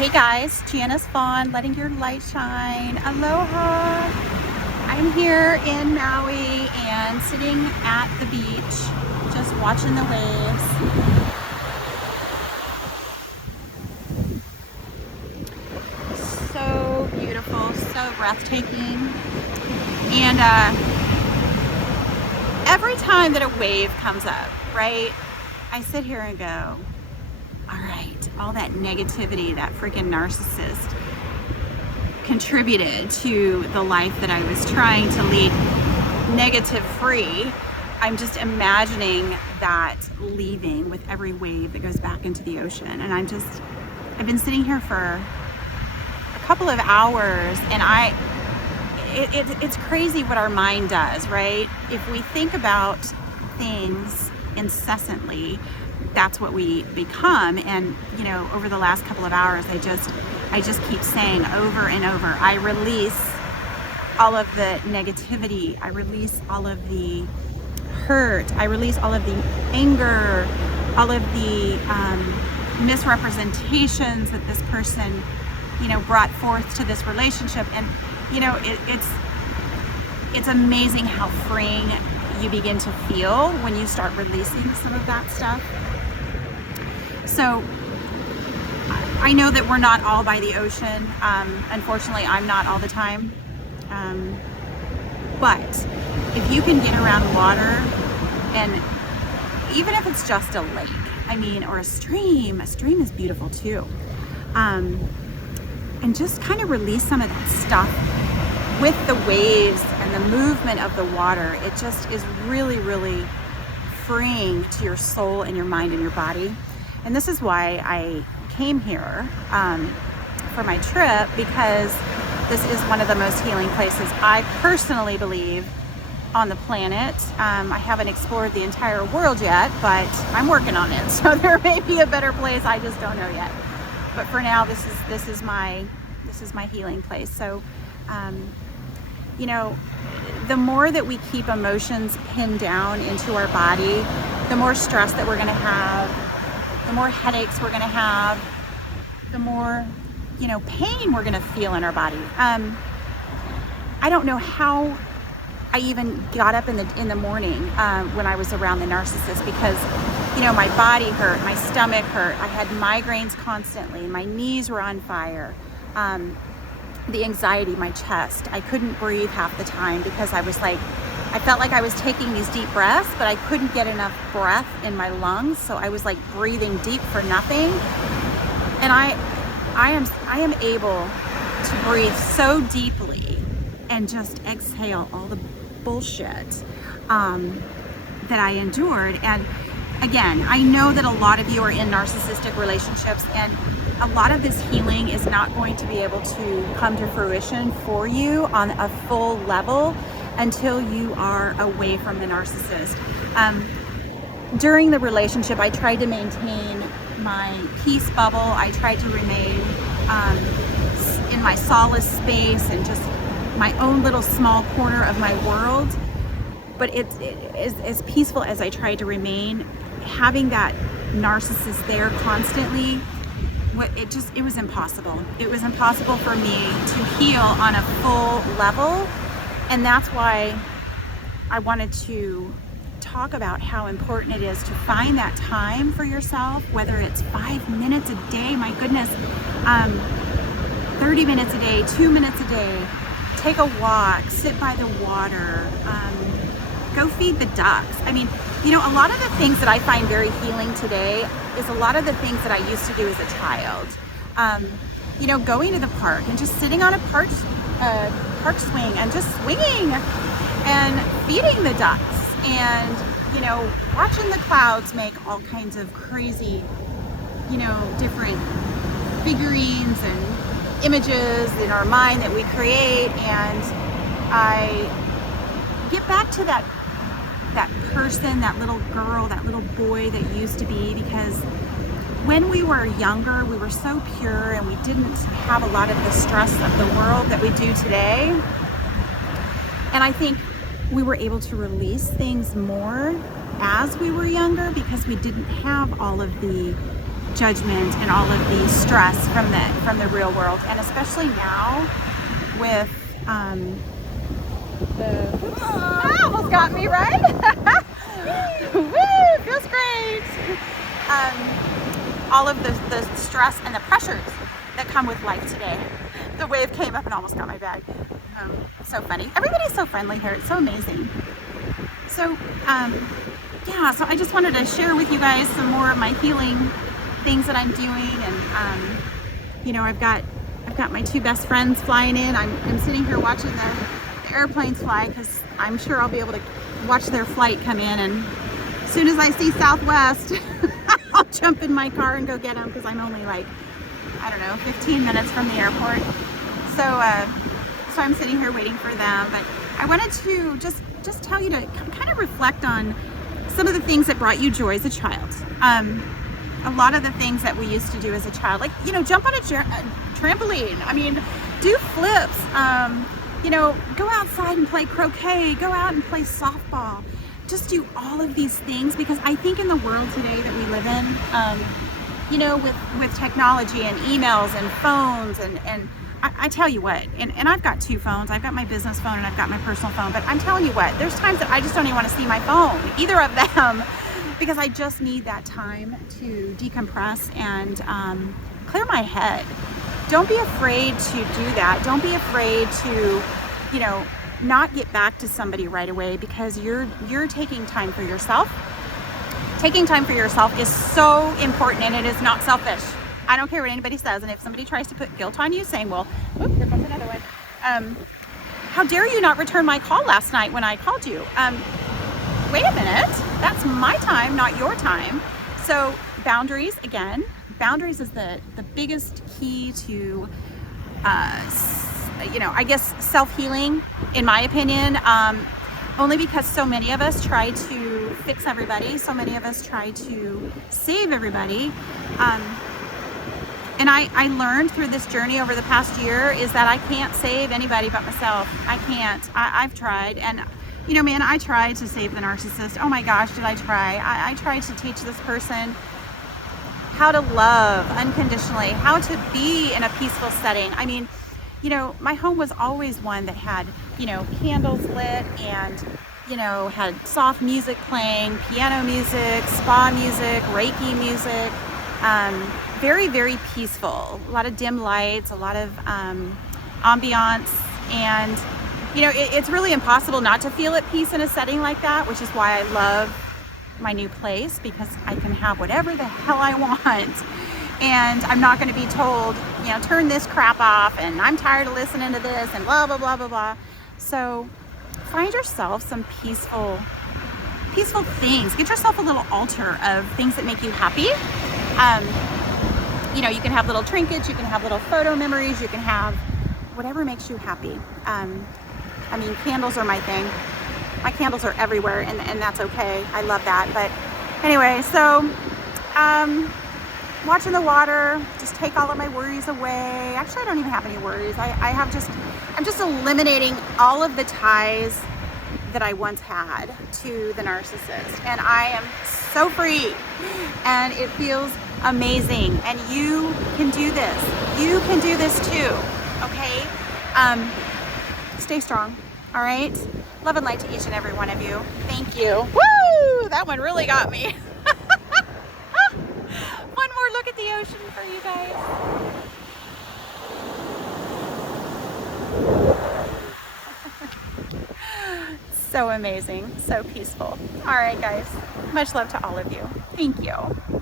Hey guys, Janice Vaughn, letting your light shine. Aloha. I'm here in Maui and sitting at the beach, just watching the waves. So beautiful, so breathtaking. And every time that a wave comes up, right, I sit here and go, all right, all that negativity, that freaking narcissist contributed to the life that I was trying to lead negative free. I'm just imagining that leaving with every wave that goes back into the ocean. And I've been sitting here for a couple of hours, and it's crazy what our mind does, right? If we think about things incessantly, that's what we become. And you know, over the last couple of hours, I just keep saying over and over, I release all of the negativity, I release all of the hurt, I release all of the anger, all of the misrepresentations that this person, you know, brought forth to this relationship. And you know, it's amazing how freeing you begin to feel when you start releasing some of that stuff. So I know that we're not all by the ocean. Unfortunately, I'm not all the time. But if you can get around water, and even if it's just a lake, I mean, or a stream is beautiful too. And just kind of release some of that stuff with the waves and the movement of the water. It just is really, really freeing to your soul and your mind and your body. And this is why I came here for my trip, because this is one of the most healing places I personally believe on the planet. I haven't explored the entire world yet, but I'm working on it. So there may be a better place, I just don't know yet. But for now, this is my healing place. So you know, the more that we keep emotions pinned down into our body, the more stress that we're going to have, the more headaches we're going to have, the more, you know, pain we're going to feel in our body. I don't know how I even got up in the morning when I was around the narcissist, because, you know, my body hurt, my stomach hurt, I had migraines constantly, my knees were on fire, the anxiety, my chest, I couldn't breathe half the time because I felt like I was taking these deep breaths, but I couldn't get enough breath in my lungs. So I was like breathing deep for nothing. And I am able to breathe so deeply and just exhale all the bullshit that I endured. And again, I know that a lot of you are in narcissistic relationships, and a lot of this healing is not going to be able to come to fruition for you on a full level until you are away from the narcissist. During the relationship, I tried to maintain my peace bubble. I tried to remain in my solace space and just my own little small corner of my world. But it is as peaceful as I tried to remain, having that narcissist there constantly, it was impossible. It was impossible for me to heal on a full level. And that's why I wanted to talk about how important it is to find that time for yourself, whether it's 5 minutes a day, my goodness, 30 minutes a day, 2 minutes a day, take a walk, sit by the water, go feed the ducks. I mean, you know, a lot of the things that I find very healing today is a lot of the things that I used to do as a child. You know, going to the park and just sitting on a park swing and just swinging and feeding the ducks, and, you know, watching the clouds make all kinds of crazy, you know, different figurines and images in our mind that we create. And I get back to that person, that little girl, that little boy that used to be, because when we were younger, we were so pure and we didn't have a lot of the stress of the world that we do today. And I think we were able to release things more as we were younger because we didn't have all of the judgment and all of the stress from the real world, and especially now with almost got me, right? Woo, feels great. All of the stress and the pressures that come with life today. The wave came up and almost got my bag. So funny. Everybody's so friendly here. It's so amazing. So yeah, so I just wanted to share with you guys some more of my healing things that I'm doing, and you know, I've got my two best friends flying in. I'm sitting here watching the airplanes fly because I'm sure I'll be able to watch their flight come in, and as soon as I see Southwest I'll jump in my car and go get them, because I'm only like, I don't know, 15 minutes from the airport. So so I'm sitting here waiting for them, but I wanted to just tell you to kind of reflect on some of the things that brought you joy as a child. A lot of the things that we used to do as a child, like, you know, jump on a trampoline. I mean, do flips. You know, go outside and play croquet. Go out and play softball. Just do all of these things, because I think in the world today that we live in, you know, with technology and emails and phones, and I tell you what, and I've got two phones. I've got my business phone and I've got my personal phone, but I'm telling you what, there's times that I just don't even want to see my phone, either of them, because I just need that time to decompress and clear my head. Don't be afraid to do that. Don't be afraid to, you know, not get back to somebody right away, because you're taking time for yourself. Taking time for yourself is so important, and it is not selfish. I don't care what anybody says, and if somebody tries to put guilt on you, saying, well, whoop, here comes another one. How dare you not return my call last night when I called you? Wait a minute, that's my time, not your time. So boundaries, again, boundaries is the biggest key to, you know, I guess self-healing, in my opinion, only because so many of us try to fix everybody. So many of us try to save everybody. And I learned through this journey over the past year is that I can't save anybody but myself. I can't. I've tried, and you know, man, I tried to save the narcissist. Oh my gosh, did I try? I tried to teach this person how to love unconditionally, how to be in a peaceful setting. I mean, you know, my home was always one that had, you know, candles lit and, you know, had soft music playing, piano music, spa music, Reiki music. Very, very peaceful. A lot of dim lights, a lot of ambiance, and you know, it's really impossible not to feel at peace in a setting like that, which is why I love my new place, because I can have whatever the hell I want, and I'm not going to be told, you know, turn this crap off, and I'm tired of listening to this, and blah blah blah blah blah. So find yourself some peaceful things. Get yourself a little altar of things that make you happy. You know, you can have little trinkets, you can have little photo memories, you can have whatever makes you happy. I mean, candles are my thing. My candles are everywhere, and that's okay. I love that. But anyway, so watching the water, just take all of my worries away. Actually, I don't even have any worries. I'm just eliminating all of the ties that I once had to the narcissist, and I am so free, and it feels amazing. And you can do this. You can do this too. Okay? Stay strong. All right? Love and light to each and every one of you. Thank you. Woo! That one really got me. One more look at the ocean for you guys. So amazing. So peaceful. All right, guys. Much love to all of you. Thank you.